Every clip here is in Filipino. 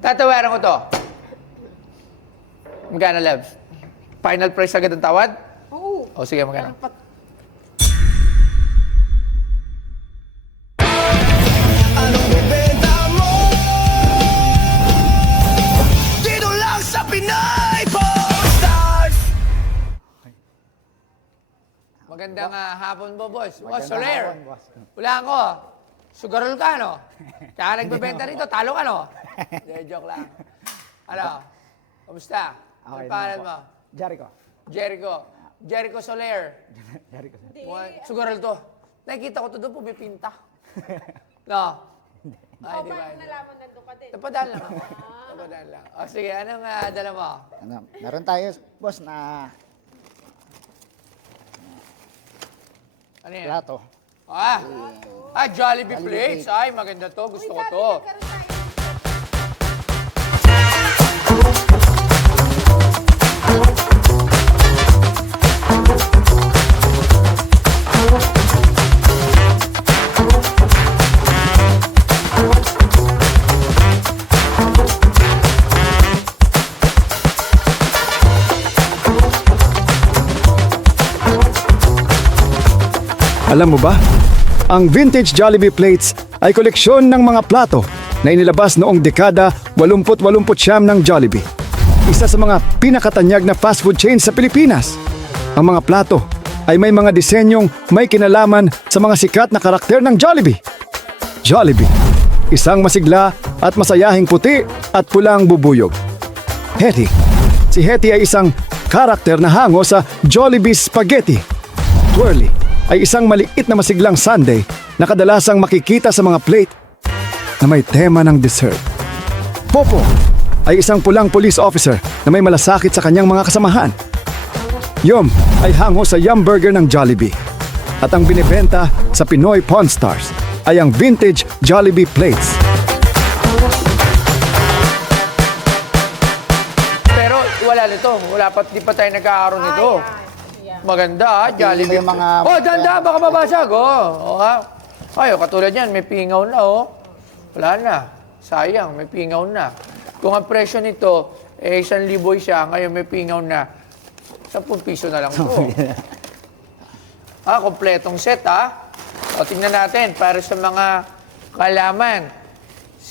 Tatawaran ko to. Magkano, Labs? Final price agad ang tawad? Oo. O sige, magkano? Anong ibenta mo? Dito lang sa Pinay Pawn Stars. Magandang hapon po, boss. Boss, Magandang Soler. hapon, boss. Wala ko. Sugarol ka, no? Tsaka nagbebenta rito, talo ka, no? Hindi, joke lang. Ano? Kamusta? Ano pangalan mo? Jericho. Jericho. Jericho Soler. Jericho. Sugarol to. Nakikita ko to doon, pumipinta. No? Ay, di ba? Nalaman nandun ka din. Napadaan lang ako. Napadaan lang. O sige, anong dala mo? Ano, meron tayo, boss, na Ano yan? plato. Jollibee Jollibee plates. plates. Ay, maganda to. Gusto ko to. Alam mo ba? Ang vintage Jollibee plates ay koleksyon ng mga plato na inilabas noong dekada 80-89 ng Jollibee. Isa sa mga pinakatanyag na fast food chain sa Pilipinas. Ang mga plato ay may mga disenyong may kinalaman sa mga sikat na karakter ng Jollibee. Jollibee, isang masigla at masayahing puti at pulang bubuyog. Hetty, si Hetty ay isang karakter na hango sa Jollibee Spaghetti. Twirly ay isang maliit na masiglang sundae na kadalasang makikita sa mga plate na may tema ng dessert. Popo ay isang pulang police officer na may malasakit sa kanyang mga kasamahan. Yum ay hango sa Yum Burger ng Jollibee. At ang binibenta sa Pinoy Pawn Stars ay ang vintage Jollibee plates. Pero wala nito. Wala pa, di pa tayo nagkakaroon nito. Maganda, Jollibee. Yung mga- Danda, baka mabasag, oh. Ay, katulad yan, may pingaw na, oh. Wala na. Sayang, may pingaw na. Kung ang presyo nito, 1,000 siya, ngayon may pingaw na, 10 piso na lang to. Kompletong set, O, tingnan natin, para sa mga kalaman.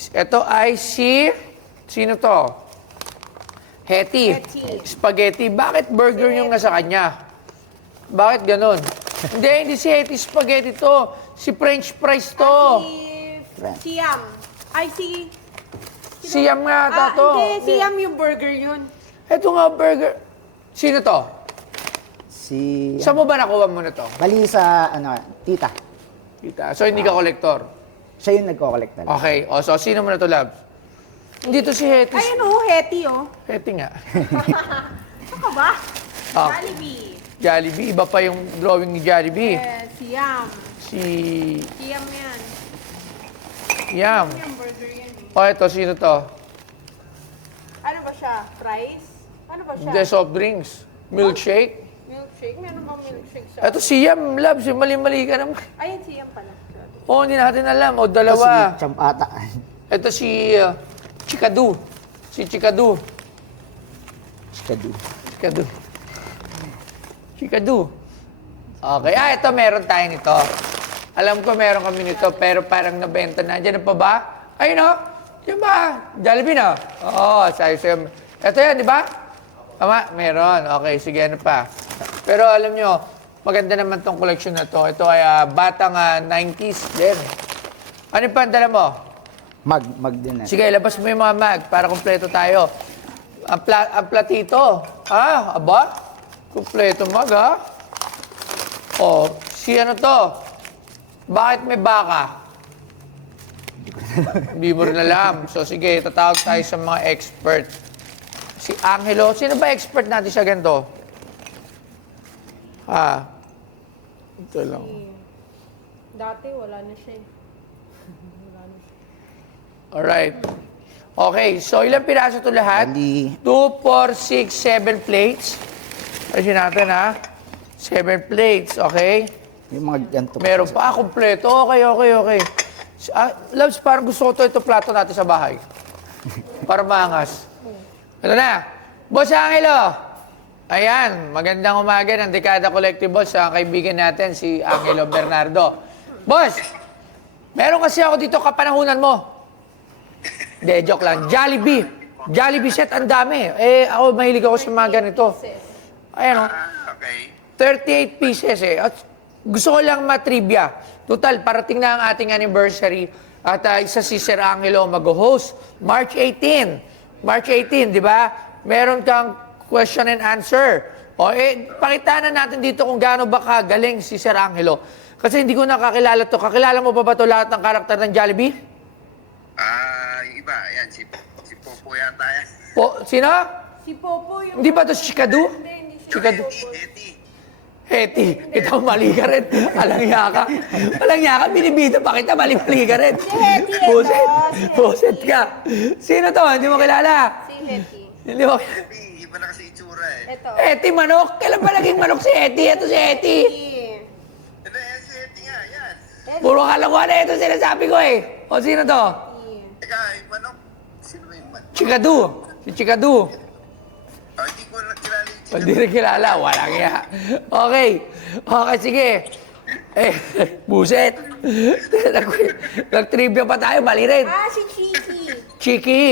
Ito ay sino to? Hetty. Spaghetti. Bakit burger yung nasa kanya? Bakit ganun? Hindi si Hetty Spaghetti to. Si French fries to. Siam. Ay, si... Siyam nga ata to. Hindi, Siam yung burger yun. Ito nga burger. Sino to? Si... Saan mo ba nakuha mo na to? Bali sa, tita. Kita. So, hindi ka kolektor. Siya yung nagko-collect talaga. Okay. O, so, sino mo na to, Labs? Hindi to si Hetty. Ayun oh, Hetty oh. Hetty nga. Ano ka ba? Ah. Jollibee. Jollibee. Iba pa yung drawing ni Jollibee. Siam. Si... Siam yan. Yam. Yung burger yan eh. O, ito. Sino to? Ano ba siya? Fries? Ano ba siya? Hindi, soft drinks. Milkshake. Milkshake? Meron bang milkshake siya? Ito si Yam, Labs. Yung mali-mali ka naman. Ayun, Siam pala. Oo, hindi natin alam. O, Ito si dalawa. Champata. Ito si Chikadu. Si Chikadu. Skadu. Chikadu. Chikadu. Okay. Ito meron tayo nito. Alam ko meron kami nito, pero parang nabenta na. Diyan pa ba? Ayun o. Yan ba? Jollibee na. Oo, sayo. Ito yan, di ba? Tama? Meron. Okay, sige, ano pa? Pero alam nyo, maganda naman tong collection na to. Ito ay batang 90s din. Ano pa ang dala mo? Mag din Sige, labas mo yung mga mag para kumpleto tayo. Ang platito. Aba? Kumpleto mag, ha? O, si ano to? Bakit may baka? Hindi mo rin alam. So, sige, tatawag tayo sa mga expert. Si Angelo. Sino ba expert natin sa ganito? Ito lang. Dati wala na siya eh. Alright. Okay, so ilang piraso ito lahat? Bali. 2, 4, 6, 7 plates. Ayun natin, 7 plates, okay? Yung mga ganito. Meron pa, kumpleto. Okay. Labs, parang gusto ko ito plato natin sa bahay. para maangas. Ito na. Boss Angelo. Ayan, magandang umaga ng Dekada Collectibles sa kaibigan natin, si Angelo Bernardo. Boss, meron kasi ako dito kapanahunan mo. Hindi, joke lang. Jollibee. Jollibee set, ang dami. Ako, mahilig ako sa mga ganito. Ayan, Okay. 38 pieces eh. At gusto ko lang matrivia. Total, parating na ang ating anniversary. At isa si Sir Angelo mag-host. March 18. March 18, di ba? Meron kang question and answer. Pakita na natin dito kung gaano ba kagaling si Sir Angelo. Kasi hindi ko nakakilala to. Kakilala mo ba to lahat ng karakter ng Jollibee? Yung iba, ayan, si Popo yata yan. Sino? Si Popo yung... Hindi ba to si Chikadu? Hindi siya. Chikadu. Eti. Heti, ito mali ka rin. Alang yaka. Alang yaka, binibida pa kita, mali-mali ka rin. Si Heti, Buset. si Heti. Buset ka. Sino to? Hindi mo kilala? Si Hetty. Hindi mo Eti, iba na kasi itsura eh. Ito. Heti, manok. Kailan ba naging manok si Heti? Ito si Heti. Ano yan, si Eti nga, yan. Puro kalakuan na ito sinasabi ko eh. O sino to? Teka, yung manok. Sino ba yung manok? Chikadu. Si Chikadu. Hindi ko lang kilala yung chicken. Hindi rin kilala. Walang iya. Okay. Okay, sige. Buset. Nag-trivia pa tayo. Mali rin. Si Chiki. Chiki.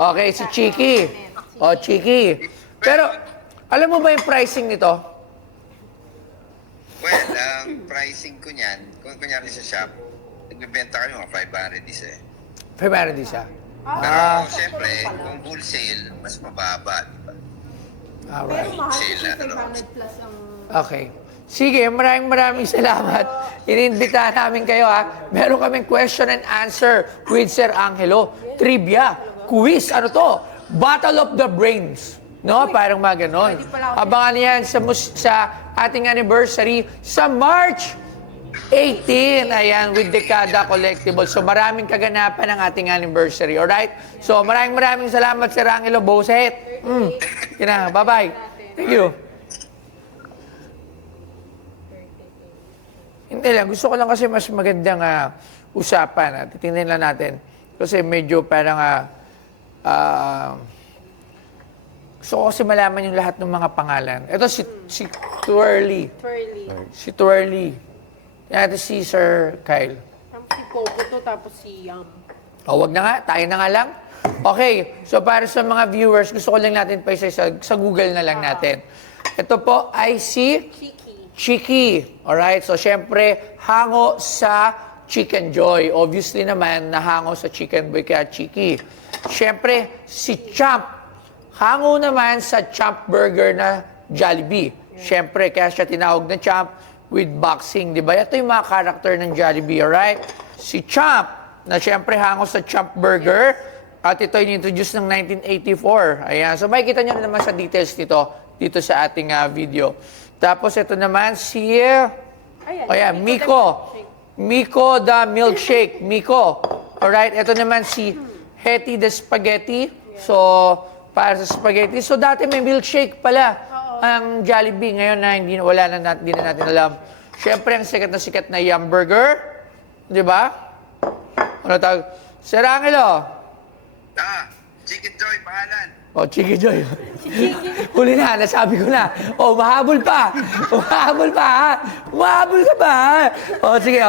Okay, si Chiki. O, Chiki. Pero, alam mo ba yung pricing nito? Well, ang pricing ko niyan, kung kunyari sa shop, nagbibenta kami mga 500 isa eh. 500 isa. Pero siyempre, kung wholesale, mas mababa, di ba? Alright. Wholesale na, ano. plus ang... Okay. Sige, maraming salamat. Iniimbitahan namin kayo ha. Meron kaming question and answer with Sir Angelo. Trivia. Quiz. Ano to? Battle of the Brains. No? Parang mga ganon. Abangan yan sa ating anniversary sa March 18. Ayan, with Dekada Collectibles. So maraming kaganapan ng ating anniversary. Alright? So maraming salamat Sir Angelo. Boset. Bye-bye. Thank you. Hindi lang. Gusto ko lang kasi mas magandang usapan. Titingnan lang natin. Kasi medyo parang gusto ko kasi malaman yung lahat ng mga pangalan. Ito si Twirly. Si Twirly. Yan, ito si Sir Kyle. Si Popo to, tapos si Wag na nga. Tayo na nga lang. Okay. So para sa mga viewers, gusto ko lang natin pa isa sa Google na lang natin. Ito po ay si Chiki. Alright? So, syempre, hango sa Chicken Joy. Obviously naman, nahango sa Chicken Boy kaya Chiki. Syempre, si Champ. Hango naman sa Champ Burger na Jollibee. Syempre, kaya siya tinawag na Champ with boxing. Diba? Ito yung mga karakter ng Jollibee. Alright? Si Champ, na syempre hango sa Champ Burger. At ito yung introduce ng 1984. Ayan. So, makikita nyo na naman sa details dito sa ating video. Tapos ito naman si Miko. Miko the Milkshake. Miko. Alright, ito naman si Hetty the Spaghetti. So, para sa spaghetti. So, dati may milkshake pala ang Jollibee. Ngayon na hindi na natin alam. Siyempre, ang sikat na Yum Burger. Di ba? Ano tawag? Sir Angelo. Chicken Joy, pangalan. Chicken Joy. Huli na, nasabi ko na. Mahabol pa. Mahabol pa, ha? Mahabol ka pa, ha? Sige.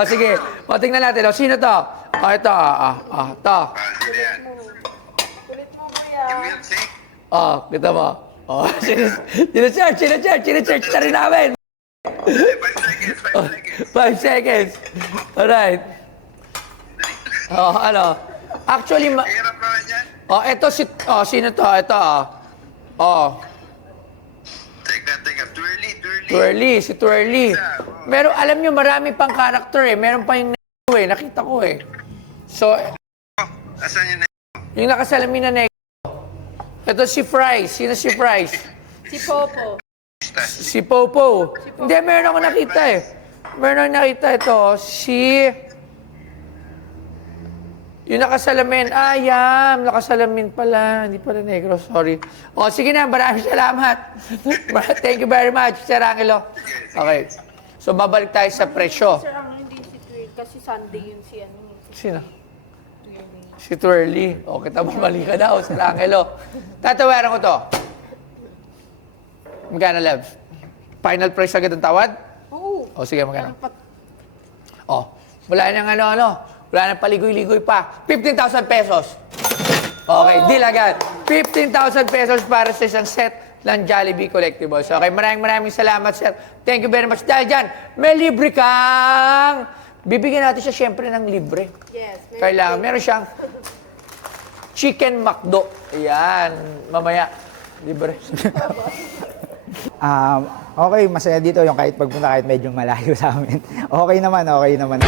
Tingnan natin. Sino to? Ito. Ito. Sino yan? Kulit mo, kuya. Yung milkshake. Kita mo. Sinesearch na rin namin. 5 seconds. Alright. Ano? Actually, Hirap naman yan. ito sino to? Ito, Teka, Twirly, si Twirly. Pero alam nyo, marami pang karakter eh. Meron pa yung nakita ko eh. So, Asan yun na? yung nakasalamin na negro. Ito si Fries. Sino si Fries? Si Popo. Si Popo. Hindi, meron ako nakita eh. Meron ako nakita ito. Yung nakasalamin. Yam. Nakasalamin pala. Hindi pala negro. Sorry. Sige na. Maraming salamat. Thank you very much, Sir Angelo. Okay. So, babalik tayo sa presyo. Sir, hindi si Twirl. Kasi Sunday yun si ano. Sino? Si Twirly. O, kita mo, mali ka daw sa Angelo. Tatawaran ko to. Magkano, Lebs? Final price agad ang tawad? Oo. O, sige, magkano? O, wala nang wala nang paligoy-ligoy pa. 15,000 pesos. Okay, deal agad. 15,000 pesos para sa isang set ng Jollibee Collectibles. Okay, maraming salamat, sir. Thank you very much. Dahil dyan, may libre kang... Bibigyan natin siya siyempre ng libre. Yes. Kailangan. Meron siyang Chicken McDo. Ayan. Mamaya. Libre. Okay, masaya dito yung kahit pagpunta kahit medyo malayo sa amin. Okay naman. Anong